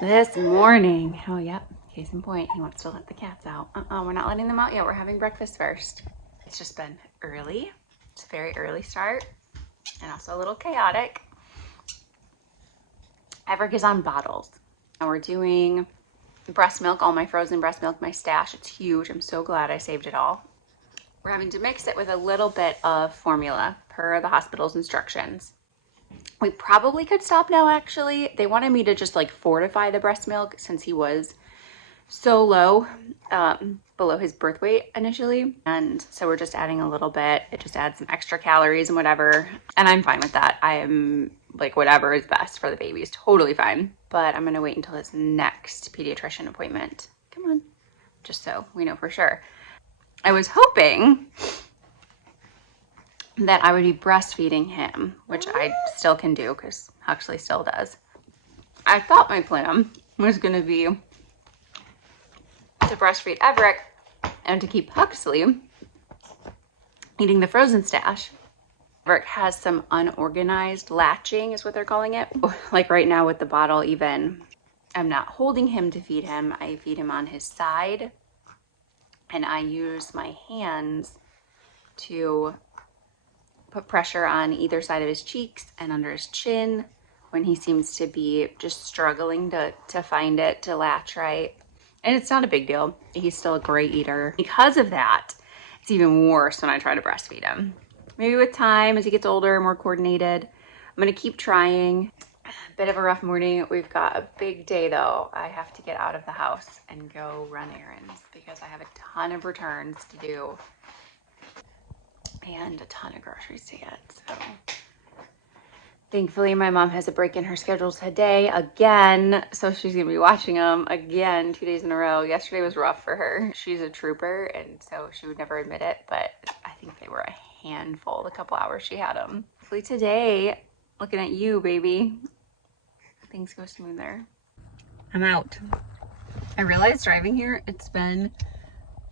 This morning, oh yep, case in point, he wants to let the cats out. We're not letting them out yet. We're having breakfast first. It's just been early. It's a very early start and also a little chaotic. Everett is on bottles. And we're doing breast milk, all my frozen breast milk, my stash. It's huge. I'm so glad I saved it all. We're having to mix it with a little bit of formula per the hospital's instructions. We probably could stop now, actually. They wanted me to just like fortify the breast milk since he was so low, below his birth weight initially. And so we're just adding a little bit. It just adds some extra calories and whatever. And I'm fine with that. I am like, whatever is best for the baby is totally fine. But I'm gonna wait until his next pediatrician appointment. Come on, just so we know for sure. I was hoping that I would be breastfeeding him, which I still can do because Huxley still does. I thought my plan was gonna be to breastfeed Everett and to keep Huxley eating the frozen stash. Everett has some unorganized latching is what they're calling it. Like right now with the bottle, even I'm not holding him to feed him. I feed him on his side and I use my hands to put pressure on either side of his cheeks and under his chin when he seems to be just struggling to find it to latch right. And it's not a big deal. He's still a great eater. Because of that, it's even worse when I try to breastfeed him. Maybe with time, as he gets older, more coordinated. I'm gonna keep trying. A bit of a rough morning. We've got a big day though. I have to get out of the house and go run errands because I have a ton of returns to do and a ton of groceries to get, so. Thankfully, my mom has a break in her schedule today again, so she's gonna be watching them again 2 days in a row. Yesterday was rough for her. She's a trooper, and so she would never admit it, but I think they were a handful the couple hours she had them. Hopefully today, looking at you, baby, things go smoother. I'm out. I realized driving here, it's been,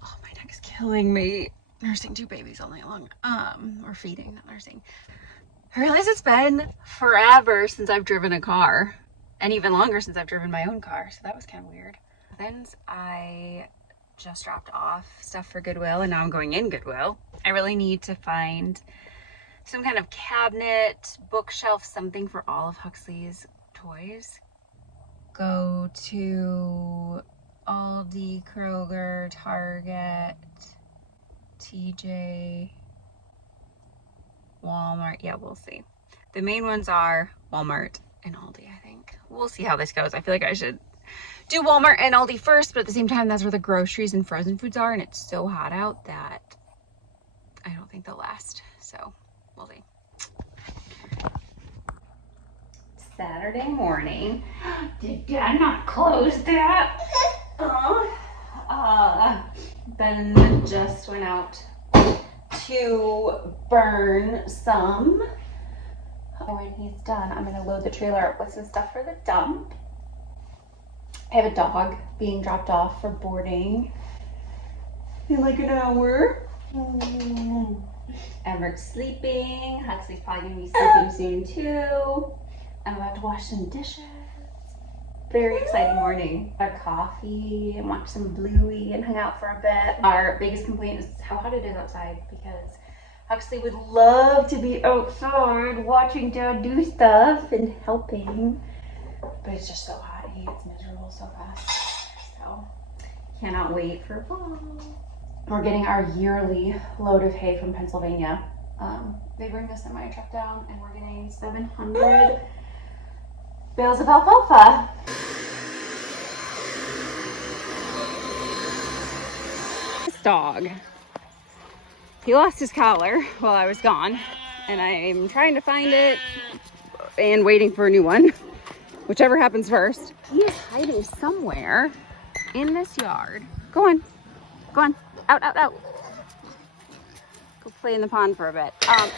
oh, my neck is killing me. Nursing 2 babies all night long, or feeding, not nursing. I realize it's been forever since I've driven a car, and even longer since I've driven my own car, so that was kind of weird. Then I just dropped off stuff for Goodwill, and now I'm going in Goodwill. I really need to find some kind of cabinet, bookshelf, something for all of Huxley's toys. Go to Aldi, Kroger, Target, TJ, Walmart. Yeah, we'll see. The main ones are Walmart and Aldi, I think. We'll see how this goes. I feel like I should do Walmart and Aldi first, but at the same time, that's where the groceries and frozen foods are, and it's so hot out that I don't think they'll last. So we'll see. Saturday morning. Did Dad not close that? Ben just went out to burn some. When he's done, I'm gonna load the trailer up with some stuff for the dump. I have a dog being dropped off for boarding in like an hour. Everett's sleeping. Huxley's probably gonna be sleeping soon too. I'm about to wash some dishes. Very exciting morning. Our coffee and watched some Bluey and hung out for a bit. Our biggest complaint is how hot it is outside because Huxley would love to be outside watching Dad do stuff and helping, but it's just so hot. He gets miserable so fast. So cannot wait for fall. We're getting our yearly load of hay from Pennsylvania. They bring the semi truck down and we're getting 700 bales of alfalfa. This dog, he lost his collar while I was gone, and I'm trying to find it and waiting for a new one, whichever happens first. He is hiding somewhere in this yard. Go on, out, out, out. Go play in the pond for a bit.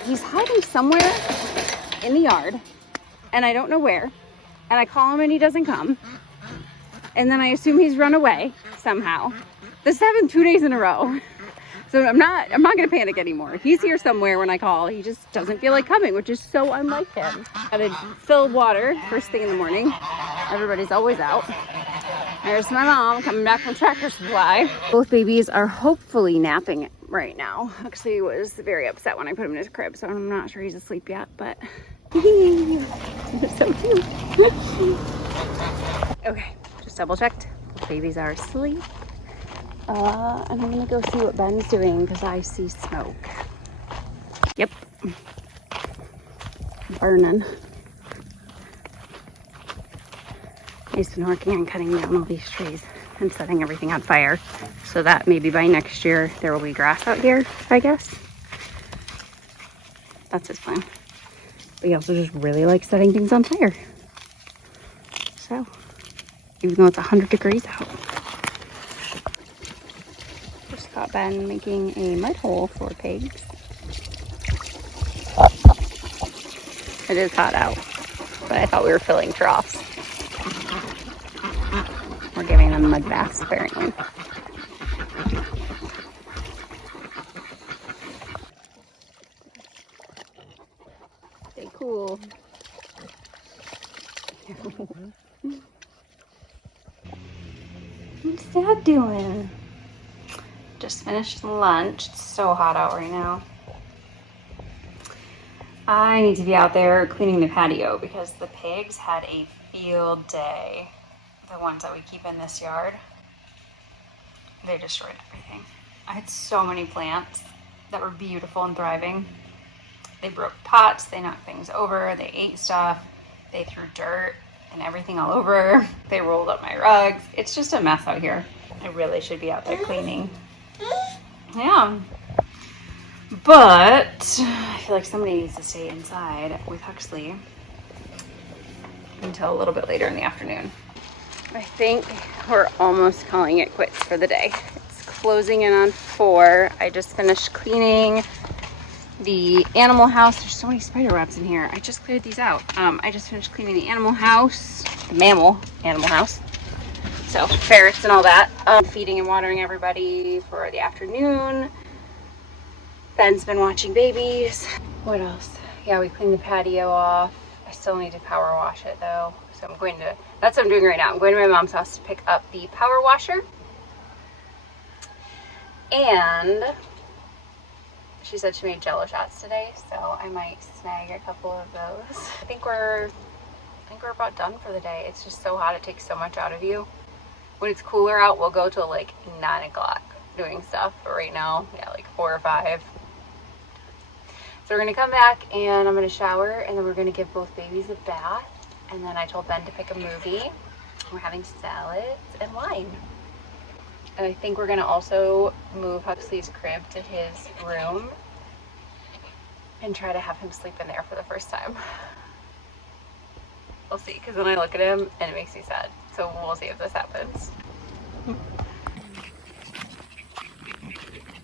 He's hiding somewhere in the yard, and I don't know where. And I call him and he doesn't come. And then I assume he's run away somehow. This happened 2 days in a row. So I'm not gonna panic anymore. He's here somewhere when I call. He just doesn't feel like coming, which is so unlike him. Gotta fill water first thing in the morning. Everybody's always out. There's my mom coming back from Tractor Supply. Both babies are hopefully napping right now. Actually, was very upset when I put him in his crib, so I'm not sure he's asleep yet, but it's so cute. Okay, just double checked. Babies are asleep. And I'm gonna go see what Ben's doing because I see smoke. Yep. Burning. He's been working on cutting down all these trees and setting everything on fire so that maybe by next year there will be grass out here, I guess. That's his plan. But he also just really likes setting things on fire. So, even though it's 100 degrees out. Just caught Ben making a mud hole for pigs. It is hot out, but I thought we were filling troughs. We're giving them mud baths, apparently. Stay cool. What's Dad doing? Just finished lunch. It's so hot out right now. I need to be out there cleaning the patio because the pigs had a field day. The ones that we keep in this yard. They destroyed everything. I had so many plants that were beautiful and thriving. They broke pots, they knocked things over, they ate stuff, they threw dirt and everything all over. They rolled up my rugs. It's just a mess out here. I really should be out there cleaning. Yeah. But I feel like somebody needs to stay inside with Huxley until a little bit later in the afternoon. I think we're almost calling it quits for the day. It's closing in on 4. I just finished cleaning the animal house. There's so many spider webs in here. I just cleared these out. I just finished cleaning the animal house, the mammal animal house. So ferrets and all that. Feeding and watering everybody for the afternoon. Ben's been watching babies. What else? Yeah, we cleaned the patio off. I still need to power wash it though. So I'm going to, that's what I'm doing right now. I'm going to my mom's house to pick up the power washer. And she said she made Jello shots today, so I might snag a couple of those. I think we're about done for the day. It's just so hot, it takes so much out of you. When it's cooler out, we'll go till like 9 o'clock doing stuff, but right now, yeah, like 4 or 5. So we're gonna come back and I'm gonna shower and then we're gonna give both babies a bath. And then I told Ben to pick a movie. We're having salads and wine. And I think we're gonna also move Huxley's crib to his room and try to have him sleep in there for the first time. We'll see, because then I look at him and it makes me sad. So we'll see if this happens.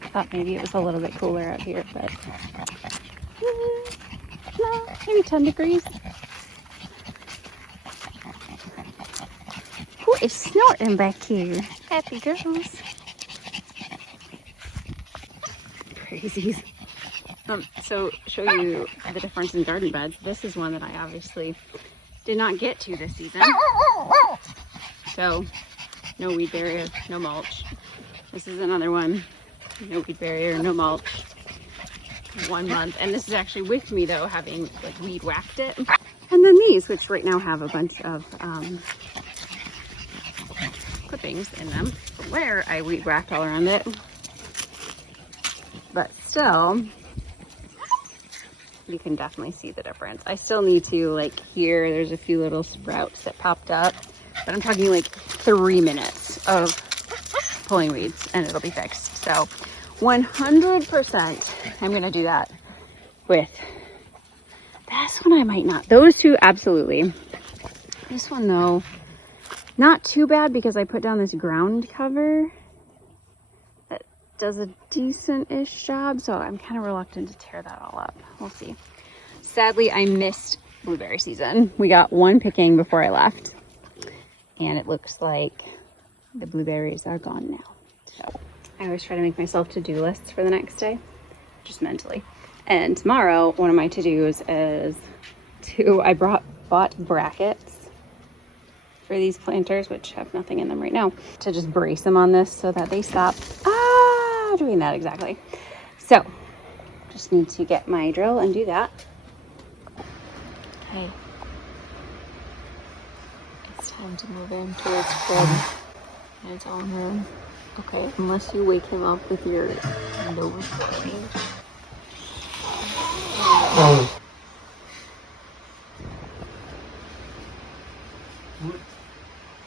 I thought maybe it was a little bit cooler out here, but no, maybe 10 degrees. Who is snorting back here? Happy girls. Crazies. So show you the difference in garden beds. This is one that I obviously did not get to this season. So no weed barrier, no mulch. This is another one. No weed barrier, no mulch. 1 month. And this is actually with me though, having like weed whacked it. And then these, which right now have a bunch of clippings in them from where I weed whacked all around it. But still, you can definitely see the difference. I still need to, like here, there's a few little sprouts that popped up, but I'm talking like 3 minutes of pulling weeds and it'll be fixed. So 100% I'm gonna do that with this one. I might not. Those two, absolutely. This one though, not too bad because I put down this ground cover that does a decent-ish job, so I'm kind of reluctant to tear that all up. We'll see. Sadly, I missed blueberry season. We got 1 picking before I left, and it looks like the blueberries are gone now. So I always try to make myself to-do lists for the next day, just mentally. And tomorrow, one of my to-dos is I bought brackets for these planters, which have nothing in them right now, to just brace them on this so that they stop doing that exactly. So just need to get my drill and do that. Okay. It's time to move into its crib and its own room. Okay, unless you wake him up with your nose running.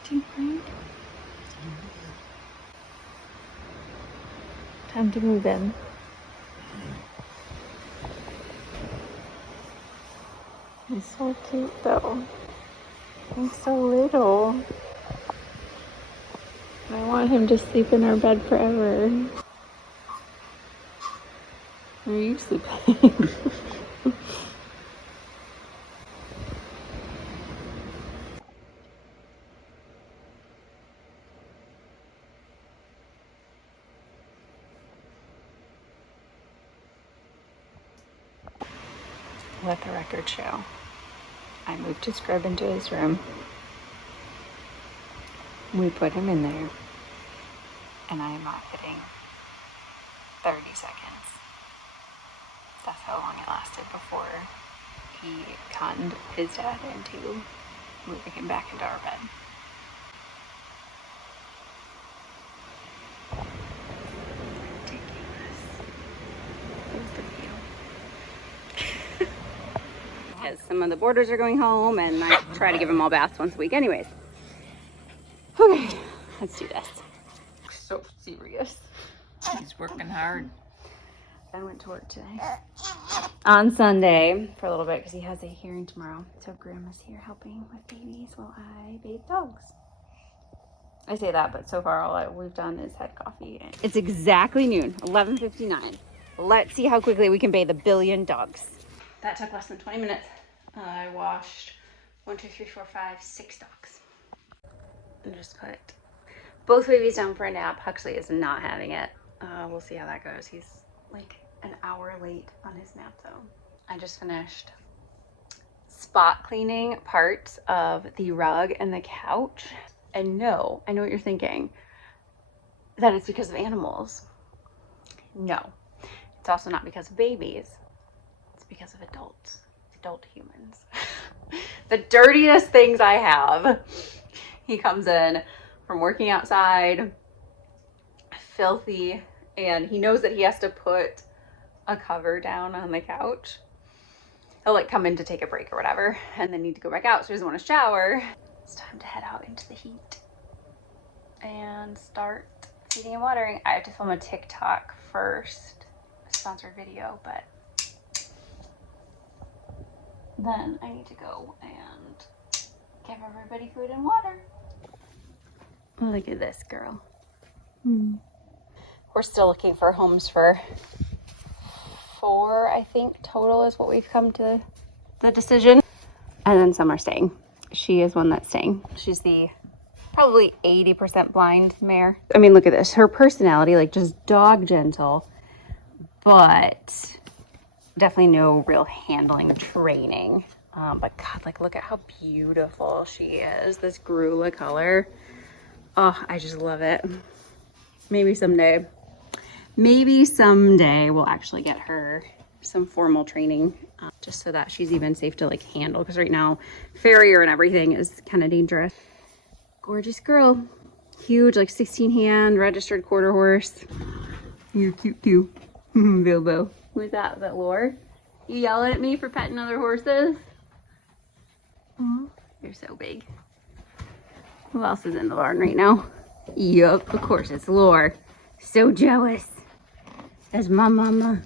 Do you mind? Time to move in. He's so cute though. He's so little. I want him to sleep in our bed forever. Where are you sleeping? Let the record show. I moved his crib into his room. We put him in there. And I am not kidding. 30 seconds. That's how long it lasted before he conned his dad into moving him back into our bed. Ridiculous. There's the view. Because some of the boarders are going home and I try to give them all baths once a week anyways. Okay, let's do this. So serious. He's working hard. I went to work today on Sunday for a little bit because he has a hearing tomorrow. So Grandma's here helping with babies while I bathe dogs. I say that, but so far all we've done is had coffee. It's exactly noon, 11:59. Let's see how quickly we can bathe 1 billion dogs. That took less than 20 minutes. I washed 1, 2, 3, 4, 5, 6 dogs. And just put both babies down for a nap. Huxley is not having it. We'll see how that goes. He's like an hour late on his nap though. I just finished spot cleaning parts of the rug and the couch. And no, I know what you're thinking, that it's because of animals. No, it's also not because of babies. It's because of adults, adult humans. The dirtiest things I have. He comes in from working outside, filthy, and he knows that he has to put a cover down on the couch. He'll like come in to take a break or whatever and then need to go back out, so he doesn't want to shower. It's time to head out into the heat and start feeding and watering. I have to film a TikTok first, a sponsored video, but then I need to go and give everybody food and water. Look at this girl. We're still looking for homes for 4, I think, total is what we've come to the decision. And then some are staying. She is one that's staying. She's the probably 80% blind mare. I mean, look at this. Her personality, like just dog gentle, but definitely no real handling training. But God, like look at how beautiful she is. This Grula color. Oh, I just love it. Maybe someday we'll actually get her some formal training just so that she's even safe to like handle, because right now farrier and everything is kind of dangerous. Gorgeous girl, huge, like 16 hand registered quarter horse. You're cute too. Bilbo. Who's that? Is that Lore? You yelling at me for petting other horses? Oh, you're so big. Who else is in the barn right now? Yup, of course it's Lore. So jealous. That's my mama.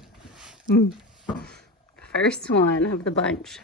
First one of the bunch.